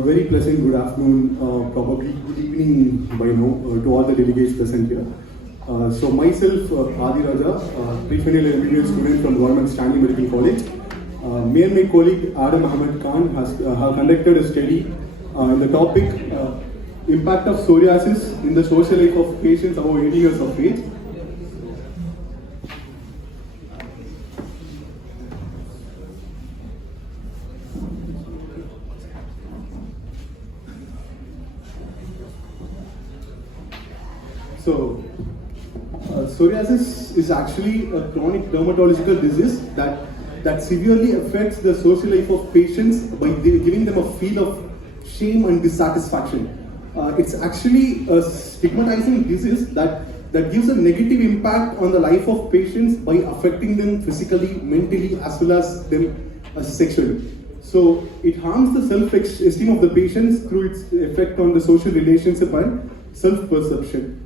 A very pleasant good afternoon, probably good evening by now to all the delegates present here. So myself, Adi Raja, pre-final MBBS student from Government Stanley Medical College. Me and my colleague Adam Ahmed Khan have conducted a study in the topic impact of psoriasis in the social life of patients above 80 years of age. So, psoriasis is actually a chronic dermatological disease that severely affects the social life of patients by giving them a feel of shame and dissatisfaction. It's actually a stigmatizing disease that gives a negative impact on the life of patients by affecting them physically, mentally, as well as them sexually. So, it harms the self-esteem of the patients through its effect on the social relationship and self-perception.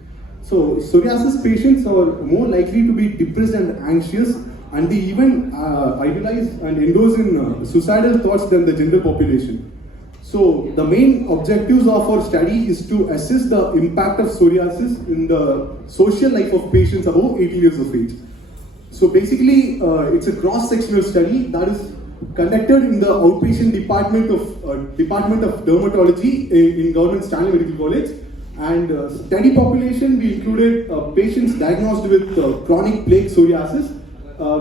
So, psoriasis patients are more likely to be depressed and anxious, and they even idealize and indulge in suicidal thoughts than the general population. So, the main objectives of our study is to assess the impact of psoriasis in the social life of patients above 18 years of age. So, basically, it's a cross-sectional study that is conducted in the outpatient department of dermatology in Government Stanley Medical College. And study population, we included patients diagnosed with chronic plaque psoriasis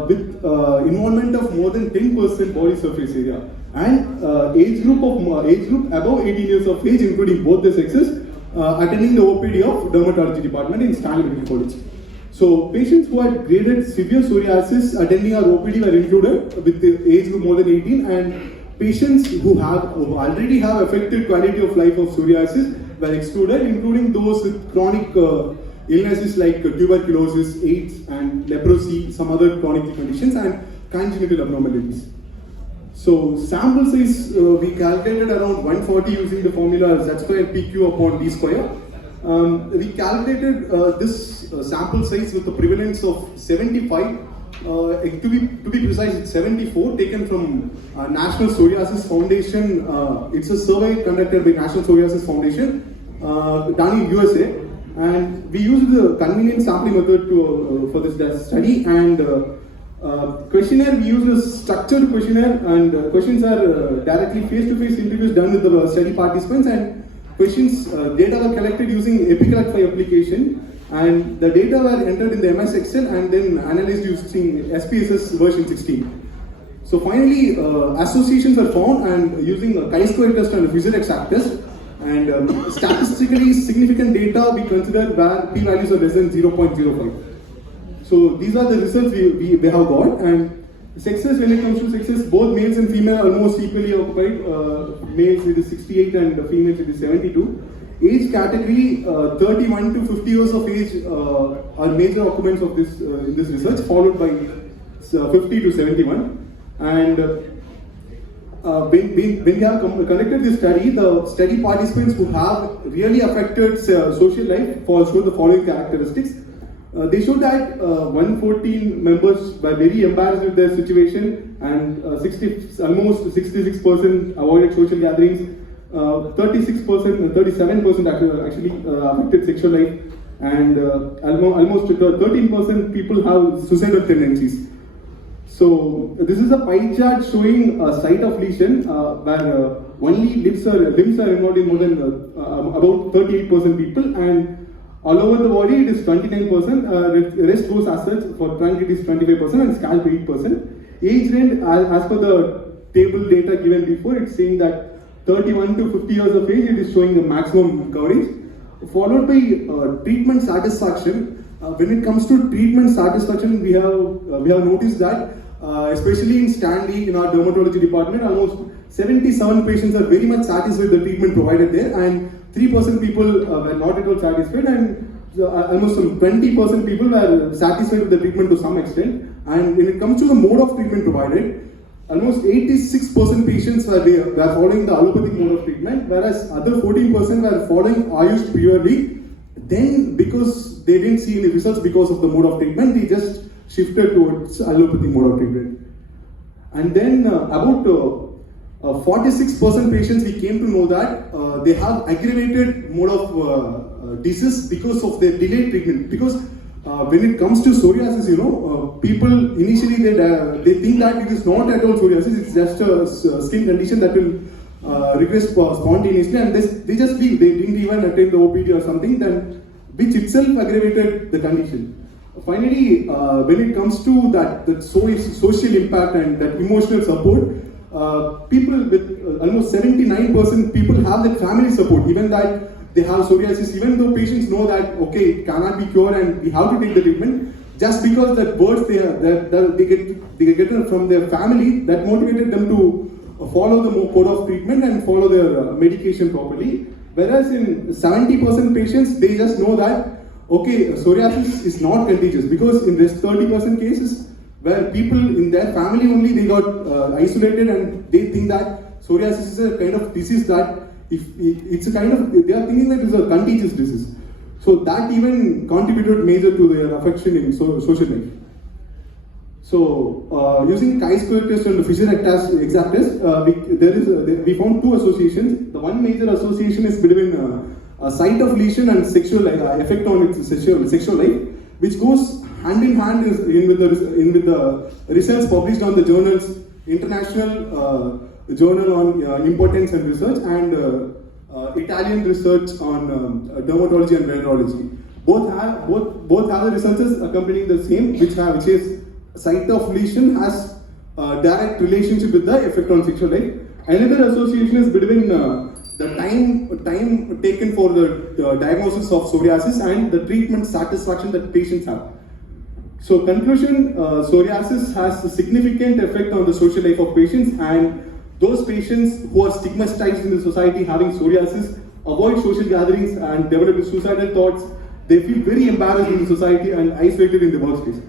with involvement of more than 10% body surface area, and age group above 18 years of age, including both the sexes, attending the OPD of dermatology department in Stanley Medical College. So patients who had graded severe psoriasis attending our OPD were included with the age group more than 18, and patients who already have affected quality of life of psoriasis were excluded, including those with chronic illnesses like tuberculosis, AIDS, and leprosy, some other chronic conditions, and congenital abnormalities. So, sample size we calculated around 140 using the formula Z square PQ upon D square. We calculated this sample size with the prevalence of 75. To be precise, it's 74, taken from National Psoriasis Foundation. It's a survey conducted by National Psoriasis Foundation, done in USA, and we used the convenient sampling method for this study. And questionnaire, we used a structured questionnaire, and questions are directly face-to-face interviews done with the study participants, and questions data were collected using EpiCollectFi application. And the data were entered in the MS Excel and then analyzed using SPSS version 16. So finally, associations are found, and using a chi-square test and a Visual-X test, and statistically significant data we consider where p-values are less than 0.05. So these are the results we have got. And sexes, when it comes to sexes, both males and female are almost equally occupied. Males it is 68 and females it is 72. Age category, 31 to 50 years of age are major occupants of this in this research, followed by 50 to 71. And when we have conducted this study, the study participants who have really affected social life show the following characteristics. They show that 114 members were very embarrassed with their situation, and almost 66% avoided social gatherings. 37% actually affected sexual life, and almost 13% people have suicidal tendencies. So this is a pie chart showing a site of lesion where only limbs are involved in more than about 38% people, and all over the body it is 29%. Rest goes as such. For trunk it is 25% and scalp 8%. Age range, as per the table data given before, it's saying that 31 to 50 years of age, it is showing the maximum coverage, followed by treatment satisfaction. When it comes to treatment satisfaction, we have noticed that, especially in Stanley, in our dermatology department, almost 77 patients are very much satisfied with the treatment provided there, and 3% people were not at all satisfied, and almost some 20% people were satisfied with the treatment to some extent. And when it comes to the mode of treatment provided, almost 86% patients were following the allopathic mode of treatment, whereas other 14% were following Ayush purely. Then, because they didn't see any results because of the mode of treatment, they just shifted towards allopathic mode of treatment. And then about 46% patients we came to know that they have aggravated mode of disease because of their delayed treatment. Because when it comes to psoriasis, people initially they think that it is not at all psoriasis, it's just a skin condition that will regress spontaneously, and they just leave. They didn't even attend the OPD or something, then which itself aggravated the condition. Finally, when it comes to that social impact and that emotional support, people with almost 79% people have that family support, even that they have psoriasis, even though patients know that okay, it cannot be cured and we have to take the treatment, just because that words they get from their family, that motivated them to follow the code of treatment and follow their medication properly. Whereas in 70% patients, they just know that okay, psoriasis is not contagious, because in this 30% cases where people in their family only they got isolated and they think that psoriasis is a kind of disease that it's a kind of, they are thinking that it's a contagious disease. So that even contributed major to their affection in social life. So using chi-square test and Fisher exact test, we found two associations. The one major association is between a site of lesion and sexual effect on its sexual life, which goes hand in hand with the results published on the journals International Journal on Importance and Research and Italian Research on Dermatology and Venereology. Both have the researches accompanying the same, which is site of lesion has a direct relationship with the effect on sexual life. Another association is between the time taken for the diagnosis of psoriasis and the treatment satisfaction that patients have. So conclusion, psoriasis has a significant effect on the social life of patients, and those patients who are stigmatized in the society having psoriasis avoid social gatherings and develop suicidal thoughts. They feel very embarrassed in the society and isolated in the workspace.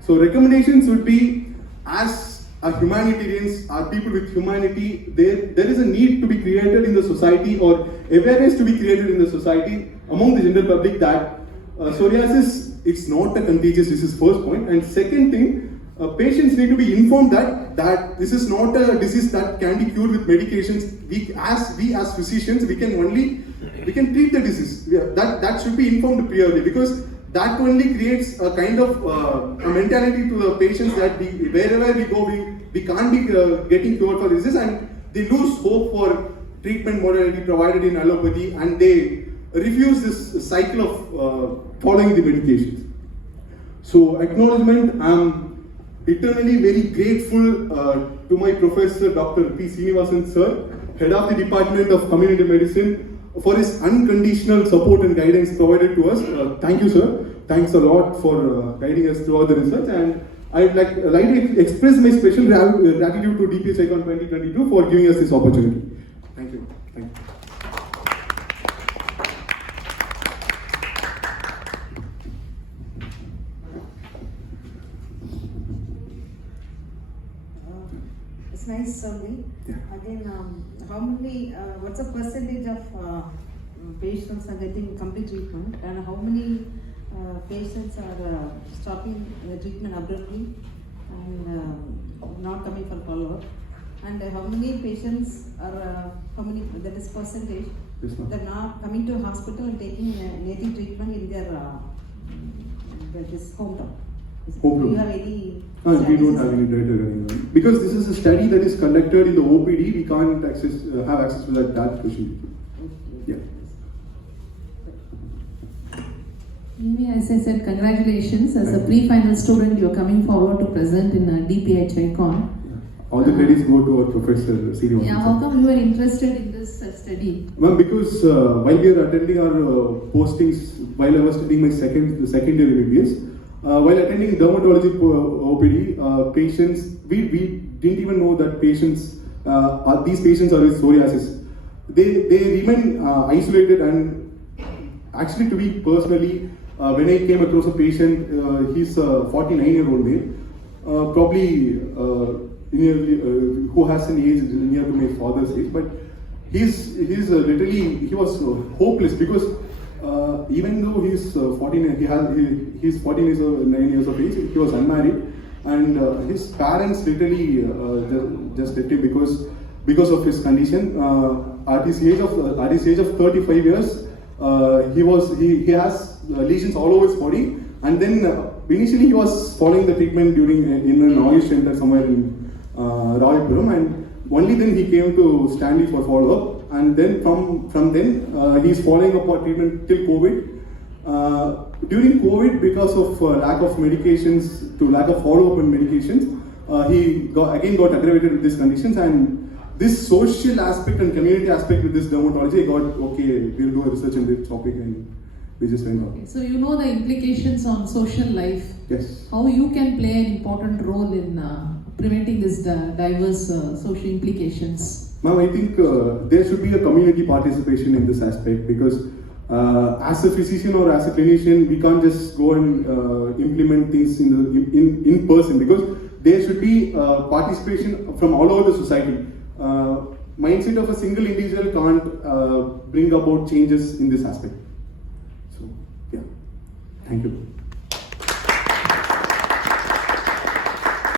So recommendations would be, as humanitarians, are people with humanity, there is a need to be created in the society, or awareness to be created in the society among the general public that psoriasis, it's not a contagious disease, first point. And second thing, patients need to be informed that this is not a disease that can be cured with medications. We as physicians, we can treat the disease. That should be informed priorly, because that only creates a kind of a mentality to the patients that wherever we go, we can't be getting cured for disease, and they lose hope for treatment modality provided in allopathy, and they refuse this cycle of following the medications. So acknowledgement, I'm eternally very grateful to my professor, Dr. P. Srinivasan sir, head of the Department of Community Medicine, for his unconditional support and guidance provided to us. Thank you, sir. Thanks a lot for guiding us throughout the research, and I'd like to express my special gratitude to DPS Icon 2022 for giving us this opportunity. Thank you. Thank you. It's nice, Sandy. Yeah. Again, how many, what's the percentage of patients are getting complete treatment, and how many patients are stopping the treatment abruptly and not coming for follow-up? And how many patients are, that is percentage, they're not coming to a hospital and taking native treatment in their this hometown? Do you have any? We don't have any data anymore. Because this is a study that is conducted in the OPD, we can't have access to that question. Yeah. Anyway, as I said, congratulations. As a pre-final student, you are coming forward to present in a DPH Icon. All the credits go to our professor, Srinivasan. Yeah, how come you were interested in this study? Ma'am, because while we were attending our postings, while I was studying my second year MBBS, while attending dermatology OPD, patients, we didn't even know that these patients are with psoriasis. They remain isolated, and actually, to me personally, when I came across a patient, he's a 49-year-old male, probably who has an age near to my father's age, but he was hopeless, because even though he's he's 49 years of age, he was unmarried, and his parents literally just let him, because because of his condition. At his age of 35 years, he has lesions all over his body, and then initially he was following the treatment in an Ayush center somewhere in Ravipuram, and only then he came to Stanley for follow-up, and then from then he's following up our treatment till COVID. During COVID, because of lack of medications, to lack of follow-up on medications, he got aggravated with these conditions, and this social aspect and community aspect with this dermatology, I got, okay, we'll do a research on this topic, and we just went out. Okay, so you know the implications on social life. Yes. How you can play an important role in preventing this diverse social implications. Ma'am, I think there should be a community participation in this aspect, because as a physician or as a clinician, we can't just go and implement things in person, because there should be participation from all over the society. Mindset of a single individual can't bring about changes in this aspect. So, yeah, thank you.